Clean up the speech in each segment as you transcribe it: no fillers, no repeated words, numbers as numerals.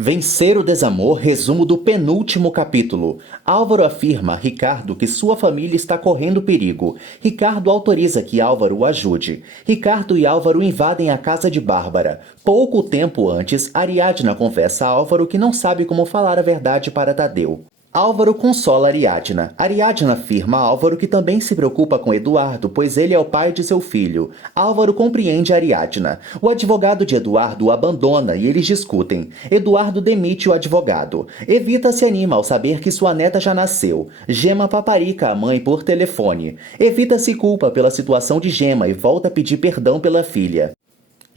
Vencer o desamor, resumo do penúltimo capítulo. Álvaro afirma a Ricardo que sua família está correndo perigo. Ricardo autoriza que Álvaro o ajude. Ricardo e Álvaro invadem a casa de Bárbara. Pouco tempo antes, Ariadna confessa a Álvaro que não sabe como falar a verdade para Tadeu. Álvaro consola Ariadna. Ariadna afirma a Álvaro que também se preocupa com Eduardo, pois ele é o pai de seu filho. Álvaro compreende Ariadna. O advogado de Eduardo o abandona e eles discutem. Eduardo demite o advogado. Evita se anima ao saber que sua neta já nasceu. Gema paparica a mãe por telefone. Evita se culpa pela situação de Gema e volta a pedir perdão pela filha.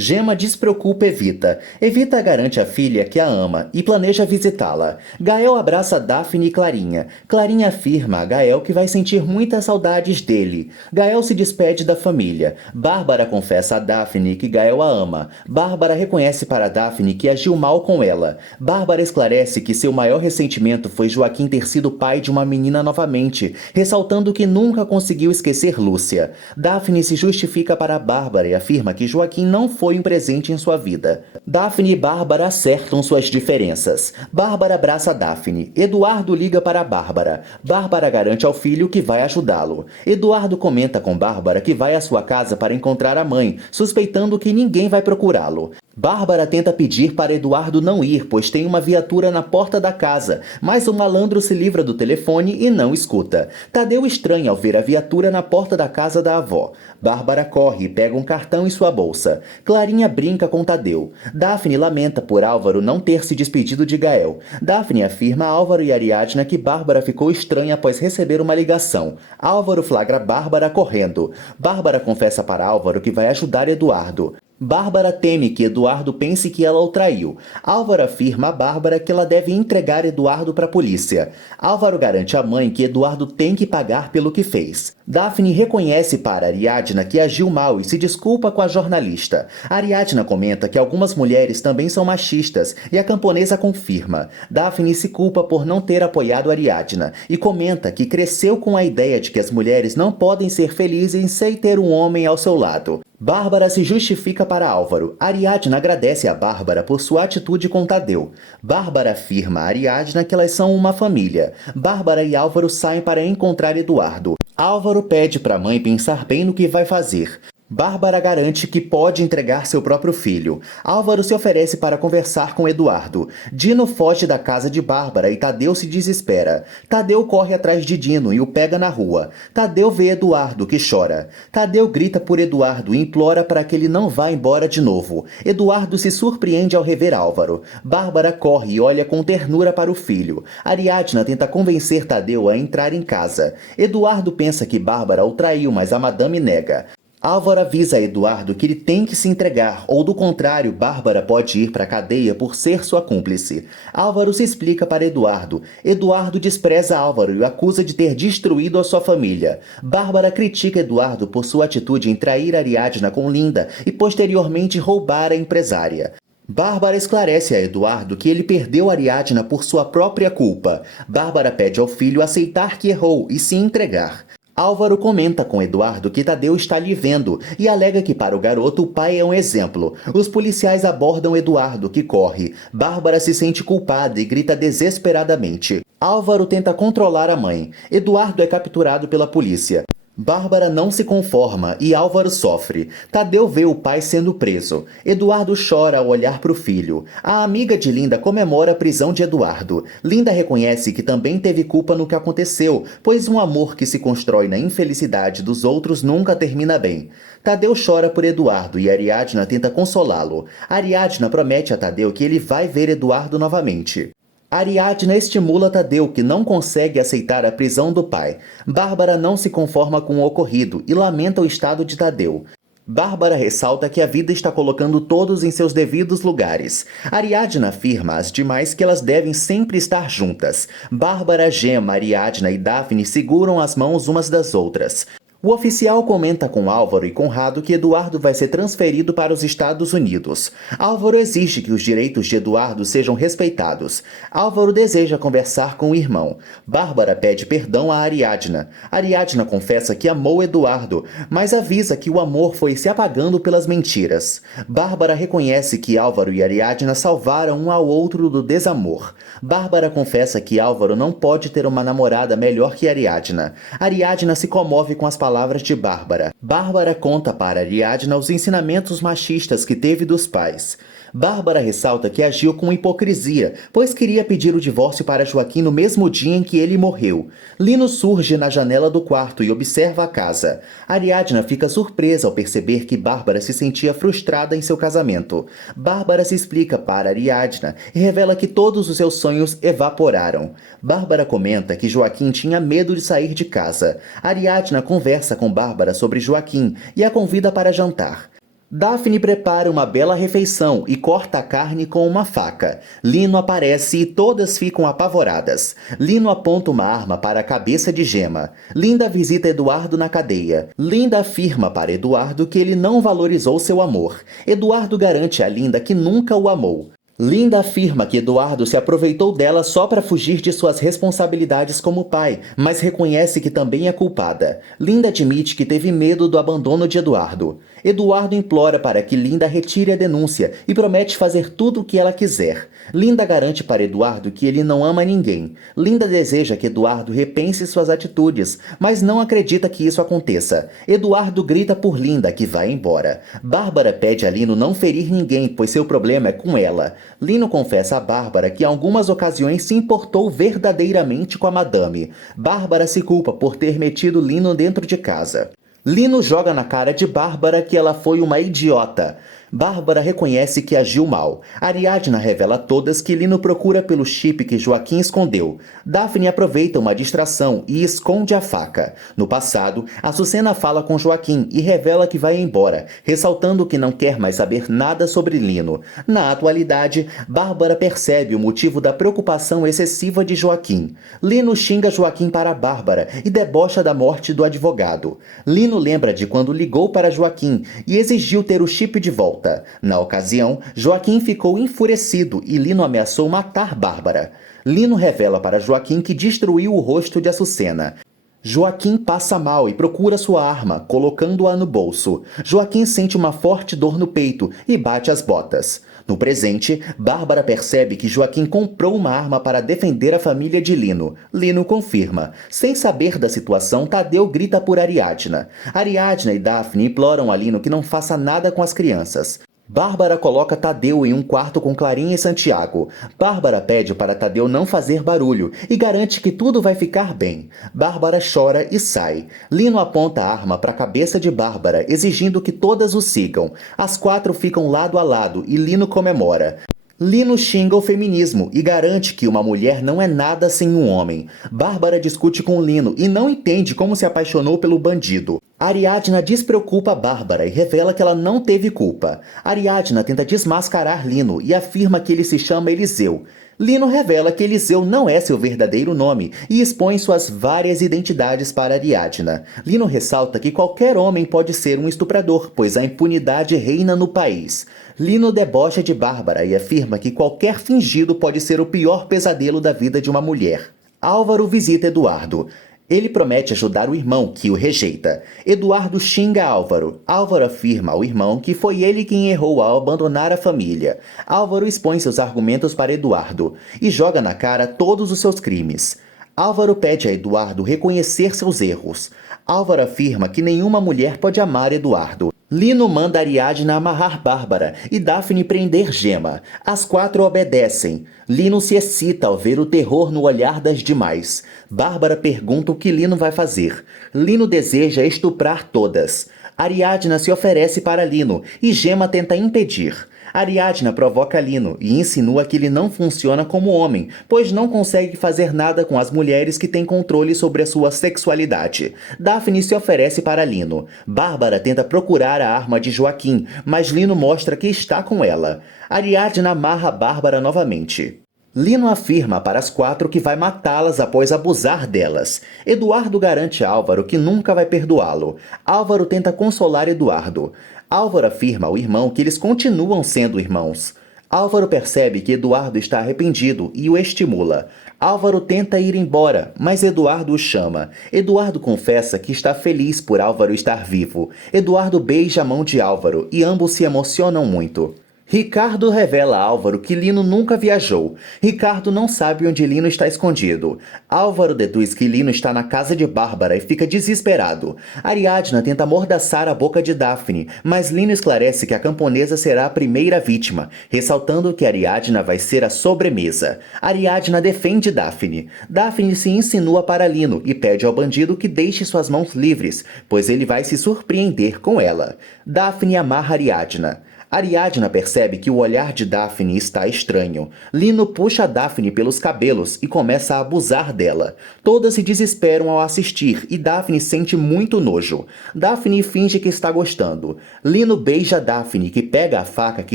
Gema despreocupa Evita. Evita garante à filha que a ama e planeja visitá-la. Gael abraça Daphne e Clarinha. Clarinha afirma a Gael que vai sentir muitas saudades dele. Gael se despede da família. Bárbara confessa a Daphne que Gael a ama. Bárbara reconhece para Daphne que agiu mal com ela. Bárbara esclarece que seu maior ressentimento foi Joaquim ter sido pai de uma menina novamente, ressaltando que nunca conseguiu esquecer Lúcia. Daphne se justifica para Bárbara e afirma que Joaquim não foi um presente em sua vida. Daphne e Bárbara acertam suas diferenças. Bárbara abraça Daphne. Eduardo liga para Bárbara. Bárbara garante ao filho que vai ajudá-lo. Eduardo comenta com Bárbara que vai à sua casa para encontrar a mãe, suspeitando que ninguém vai procurá-lo. Bárbara tenta pedir para Eduardo não ir, pois tem uma viatura na porta da casa, mas o malandro se livra do telefone e não escuta. Tadeu estranha ao ver a viatura na porta da casa da avó. Bárbara corre e pega um cartão em sua bolsa. Clarinha brinca com Tadeu. Daphne lamenta por Álvaro não ter se despedido de Gael. Daphne afirma a Álvaro e Ariadna que Bárbara ficou estranha após receber uma ligação. Álvaro flagra Bárbara correndo. Bárbara confessa para Álvaro que vai ajudar Eduardo. Bárbara teme que Eduardo pense que ela o traiu. Álvaro afirma a Bárbara que ela deve entregar Eduardo para a polícia. Álvaro garante à mãe que Eduardo tem que pagar pelo que fez. Daphne reconhece para Ariadna que agiu mal e se desculpa com a jornalista. Ariadna comenta que algumas mulheres também são machistas e a camponesa confirma. Daphne se culpa por não ter apoiado Ariadna e comenta que cresceu com a ideia de que as mulheres não podem ser felizes sem ter um homem ao seu lado. Bárbara se justifica para Álvaro. Ariadna agradece a Bárbara por sua atitude com Tadeu. Bárbara afirma a Ariadna que elas são uma família. Bárbara e Álvaro saem para encontrar Eduardo. Álvaro pede para a mãe pensar bem no que vai fazer. Bárbara garante que pode entregar seu próprio filho. Álvaro se oferece para conversar com Eduardo. Dino foge da casa de Bárbara e Tadeu se desespera. Tadeu corre atrás de Dino e o pega na rua. Tadeu vê Eduardo, que chora. Tadeu grita por Eduardo e implora para que ele não vá embora de novo. Eduardo se surpreende ao rever Álvaro. Bárbara corre e olha com ternura para o filho. Ariadna tenta convencer Tadeu a entrar em casa. Eduardo pensa que Bárbara o traiu, mas a madame nega. Álvaro avisa a Eduardo que ele tem que se entregar, ou do contrário, Bárbara pode ir para a cadeia por ser sua cúmplice. Álvaro se explica para Eduardo. Eduardo despreza Álvaro e o acusa de ter destruído a sua família. Bárbara critica Eduardo por sua atitude em trair Ariadna com Linda e posteriormente roubar a empresária. Bárbara esclarece a Eduardo que ele perdeu Ariadna por sua própria culpa. Bárbara pede ao filho aceitar que errou e se entregar. Álvaro comenta com Eduardo que Tadeu está lhe vendo e alega que para o garoto o pai é um exemplo. Os policiais abordam Eduardo, que corre. Bárbara se sente culpada e grita desesperadamente. Álvaro tenta controlar a mãe. Eduardo é capturado pela polícia. Bárbara não se conforma e Álvaro sofre. Tadeu vê o pai sendo preso. Eduardo chora ao olhar para o filho. A amiga de Linda comemora a prisão de Eduardo. Linda reconhece que também teve culpa no que aconteceu, pois um amor que se constrói na infelicidade dos outros nunca termina bem. Tadeu chora por Eduardo e Ariadna tenta consolá-lo. Ariadna promete a Tadeu que ele vai ver Eduardo novamente. Ariadna estimula Tadeu, que não consegue aceitar a prisão do pai. Bárbara não se conforma com o ocorrido e lamenta o estado de Tadeu. Bárbara ressalta que a vida está colocando todos em seus devidos lugares. Ariadna afirma às demais que elas devem sempre estar juntas. Bárbara, Gema, Ariadna e Daphne seguram as mãos umas das outras. O oficial comenta com Álvaro e Conrado que Eduardo vai ser transferido para os Estados Unidos. Álvaro exige que os direitos de Eduardo sejam respeitados. Álvaro deseja conversar com o irmão. Bárbara pede perdão a Ariadna. Ariadna confessa que amou Eduardo, mas avisa que o amor foi se apagando pelas mentiras. Bárbara reconhece que Álvaro e Ariadna salvaram um ao outro do desamor. Bárbara confessa que Álvaro não pode ter uma namorada melhor que Ariadna. Ariadna se comove com as palavras de Bárbara. Bárbara conta para Ariadna os ensinamentos machistas que teve dos pais. Bárbara ressalta que agiu com hipocrisia, pois queria pedir o divórcio para Joaquim no mesmo dia em que ele morreu. Lino surge na janela do quarto e observa a casa. Ariadna fica surpresa ao perceber que Bárbara se sentia frustrada em seu casamento. Bárbara se explica para Ariadna e revela que todos os seus sonhos evaporaram. Bárbara comenta que Joaquim tinha medo de sair de casa. Ariadna conversa com Bárbara sobre Joaquim e a convida para jantar. Daphne prepara uma bela refeição e corta a carne com uma faca. Lino aparece e todas ficam apavoradas. Lino aponta uma arma para a cabeça de Gema. Linda visita Eduardo na cadeia. Linda afirma para Eduardo que ele não valorizou seu amor. Eduardo garante a Linda que nunca o amou. Linda afirma que Eduardo se aproveitou dela só para fugir de suas responsabilidades como pai, mas reconhece que também é culpada. Linda admite que teve medo do abandono de Eduardo. Eduardo implora para que Linda retire a denúncia e promete fazer tudo o que ela quiser. Linda garante para Eduardo que ele não ama ninguém. Linda deseja que Eduardo repense suas atitudes, mas não acredita que isso aconteça. Eduardo grita por Linda, que vai embora. Bárbara pede a Lino não ferir ninguém, pois seu problema é com ela. Lino confessa a Bárbara que em algumas ocasiões se importou verdadeiramente com a madame. Bárbara se culpa por ter metido Lino dentro de casa. Lino joga na cara de Bárbara que ela foi uma idiota. Bárbara reconhece que agiu mal. Ariadna revela a todas que Lino procura pelo chip que Joaquim escondeu. Daphne aproveita uma distração e esconde a faca. No passado, Açucena fala com Joaquim e revela que vai embora, ressaltando que não quer mais saber nada sobre Lino. Na atualidade, Bárbara percebe o motivo da preocupação excessiva de Joaquim. Lino xinga Joaquim para Bárbara e debocha da morte do advogado. Lino lembra de quando ligou para Joaquim e exigiu ter o chip de volta. Na ocasião, Joaquim ficou enfurecido e Lino ameaçou matar Bárbara. Lino revela para Joaquim que destruiu o rosto de Açucena. Joaquim passa mal e procura sua arma, colocando-a no bolso. Joaquim sente uma forte dor no peito e bate as botas. No presente, Bárbara percebe que Joaquim comprou uma arma para defender a família de Lino. Lino confirma. Sem saber da situação, Tadeu grita por Ariadna. Ariadna e Daphne imploram a Lino que não faça nada com as crianças. Bárbara coloca Tadeu em um quarto com Clarinha e Santiago. Bárbara pede para Tadeu não fazer barulho e garante que tudo vai ficar bem. Bárbara chora e sai. Lino aponta a arma para a cabeça de Bárbara, exigindo que todas o sigam. As quatro ficam lado a lado e Lino comemora. Lino xinga o feminismo e garante que uma mulher não é nada sem um homem. Bárbara discute com Lino e não entende como se apaixonou pelo bandido. Ariadna despreocupa Bárbara e revela que ela não teve culpa. Ariadna tenta desmascarar Lino e afirma que ele se chama Eliseu. Lino revela que Eliseu não é seu verdadeiro nome e expõe suas várias identidades para Ariadna. Lino ressalta que qualquer homem pode ser um estuprador, pois a impunidade reina no país. Lino debocha de Bárbara e afirma que qualquer fingido pode ser o pior pesadelo da vida de uma mulher. Álvaro visita Eduardo. Ele promete ajudar o irmão, que o rejeita. Eduardo xinga Álvaro. Álvaro afirma ao irmão que foi ele quem errou ao abandonar a família. Álvaro expõe seus argumentos para Eduardo e joga na cara todos os seus crimes. Álvaro pede a Eduardo reconhecer seus erros. Álvaro afirma que nenhuma mulher pode amar Eduardo. Lino manda Ariadna amarrar Bárbara e Daphne prender Gema. As quatro obedecem. Lino se excita ao ver o terror no olhar das demais. Bárbara pergunta o que Lino vai fazer. Lino deseja estuprar todas. Ariadna se oferece para Lino e Gema tenta impedir. Ariadna provoca Lino e insinua que ele não funciona como homem, pois não consegue fazer nada com as mulheres que têm controle sobre a sua sexualidade. Daphne se oferece para Lino. Bárbara tenta procurar a arma de Joaquim, mas Lino mostra que está com ela. Ariadna amarra Bárbara novamente. Lino afirma para as quatro que vai matá-las após abusar delas. Eduardo garante a Álvaro que nunca vai perdoá-lo. Álvaro tenta consolar Eduardo. Álvaro afirma ao irmão que eles continuam sendo irmãos. Álvaro percebe que Eduardo está arrependido e o estimula. Álvaro tenta ir embora, mas Eduardo o chama. Eduardo confessa que está feliz por Álvaro estar vivo. Eduardo beija a mão de Álvaro e ambos se emocionam muito. Ricardo revela a Álvaro que Lino nunca viajou. Ricardo não sabe onde Lino está escondido. Álvaro deduz que Lino está na casa de Bárbara e fica desesperado. Ariadna tenta amordaçar a boca de Daphne, mas Lino esclarece que a camponesa será a primeira vítima, ressaltando que Ariadna vai ser a sobremesa. Ariadna defende Daphne. Daphne se insinua para Lino e pede ao bandido que deixe suas mãos livres, pois ele vai se surpreender com ela. Daphne amarra Ariadna. Ariadna percebe que o olhar de Daphne está estranho. Lino puxa Daphne pelos cabelos e começa a abusar dela. Todas se desesperam ao assistir e Daphne sente muito nojo. Daphne finge que está gostando. Lino beija Daphne, que pega a faca que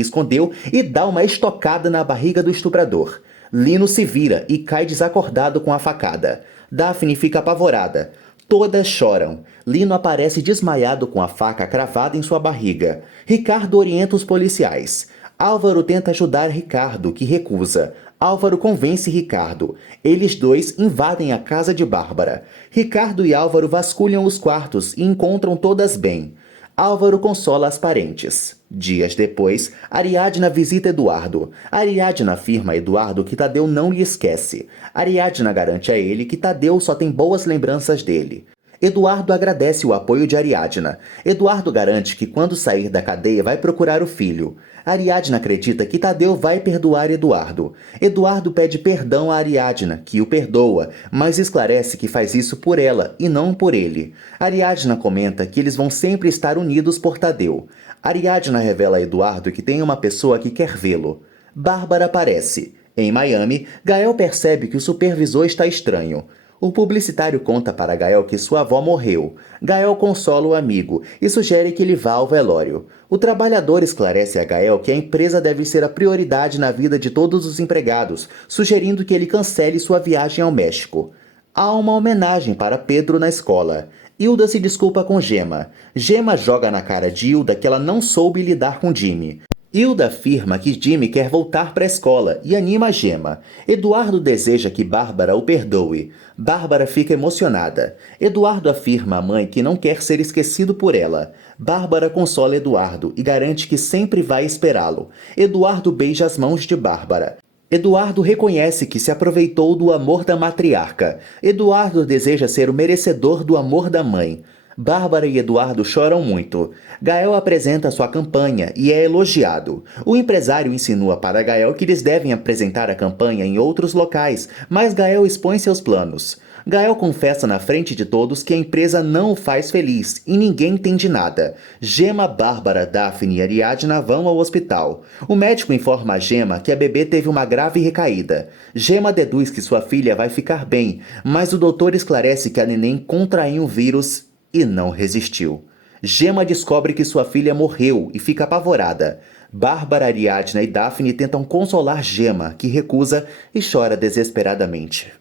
escondeu e dá uma estocada na barriga do estuprador. Lino se vira e cai desacordado com a facada. Daphne fica apavorada. Todas choram. Lino aparece desmaiado com a faca cravada em sua barriga. Ricardo orienta os policiais. Álvaro tenta ajudar Ricardo, que recusa. Álvaro convence Ricardo. Eles dois invadem a casa de Bárbara. Ricardo e Álvaro vasculham os quartos e encontram todas bem. Álvaro consola as parentes. Dias depois, Ariadna visita Eduardo. Ariadna afirma a Eduardo que Tadeu não lhe esquece. Ariadna garante a ele que Tadeu só tem boas lembranças dele. Eduardo agradece o apoio de Ariadna. Eduardo garante que quando sair da cadeia vai procurar o filho. Ariadna acredita que Tadeu vai perdoar Eduardo. Eduardo pede perdão a Ariadna, que o perdoa, mas esclarece que faz isso por ela e não por ele. Ariadna comenta que eles vão sempre estar unidos por Tadeu. Ariadna revela a Eduardo que tem uma pessoa que quer vê-lo. Bárbara aparece. Em Miami, Gael percebe que o supervisor está estranho. O publicitário conta para Gael que sua avó morreu. Gael consola o amigo e sugere que ele vá ao velório. O trabalhador esclarece a Gael que a empresa deve ser a prioridade na vida de todos os empregados, sugerindo que ele cancele sua viagem ao México. Há uma homenagem para Pedro na escola. Hilda se desculpa com Gemma. Gemma joga na cara de Hilda que ela não soube lidar com Jimmy. Hilda afirma que Jimmy quer voltar para a escola e anima Gemma. Eduardo deseja que Bárbara o perdoe. Bárbara fica emocionada. Eduardo afirma à mãe que não quer ser esquecido por ela. Bárbara consola Eduardo e garante que sempre vai esperá-lo. Eduardo beija as mãos de Bárbara. Eduardo reconhece que se aproveitou do amor da matriarca. Eduardo deseja ser o merecedor do amor da mãe. Bárbara e Eduardo choram muito. Gael apresenta sua campanha e é elogiado. O empresário insinua para Gael que eles devem apresentar a campanha em outros locais, mas Gael expõe seus planos. Gael confessa na frente de todos que a empresa não o faz feliz e ninguém entende nada. Gemma, Bárbara, Daphne e Ariadna vão ao hospital. O médico informa a Gemma que a bebê teve uma grave recaída. Gemma deduz que sua filha vai ficar bem, mas o doutor esclarece que a neném contraiu um vírus e não resistiu. Gemma descobre que sua filha morreu e fica apavorada. Bárbara, Ariadna e Daphne tentam consolar Gemma, que recusa e chora desesperadamente.